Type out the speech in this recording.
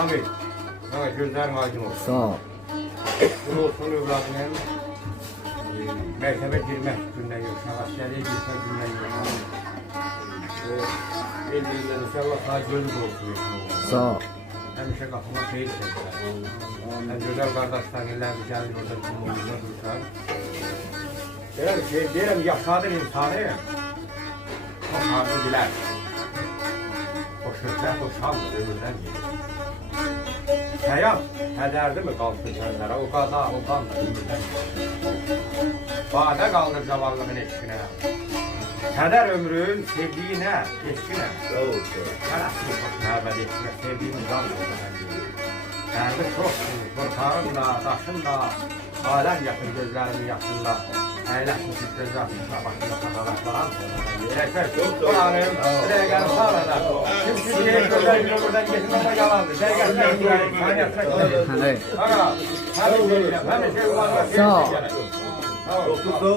Hamid. Evet, gözlerin aydın olsun. Sağ ol. Bunu olsun evladının mertebe girmek günden yok. Şahasiyeliğe girmek günden yok. Elbirden inşallah sağ gönül olsun. Sağ ol. Həmişə qapıma xeyir çəkirlər. Gözəl qardaşlarınlar gəlin orada kumumuzda dursan. Deyirəm, yaşadır insanı, yaşadır bilər. O şöhrət, o şandır, ömürdən gelir. Həyat hədərdir mi qalsın sənlərə, o qaza, o qandır, ömürdən gelir. Badə qaldır zavallığın eşkinə. Kədər ömrün sevdiyinə, eşkinə. Mən əsli çok məbəd eşkinə, sevdiyim can olmadan gelir. Dərdi çoxdur, torpağın da, daşın da, aləm yaxın gözlərimin yaşında. Əyləşmişik gözlərimizə başında sakalaşmaran sonra. Buranın, rəqənin sağlada. Kimsin deyək gözlərim buradan getirmədə yalandır. Rəqənin gülərim, saniyatına gidelim. Ağa, həmin deyiləm, həmin şey var. Sağ ol. Sağ ol.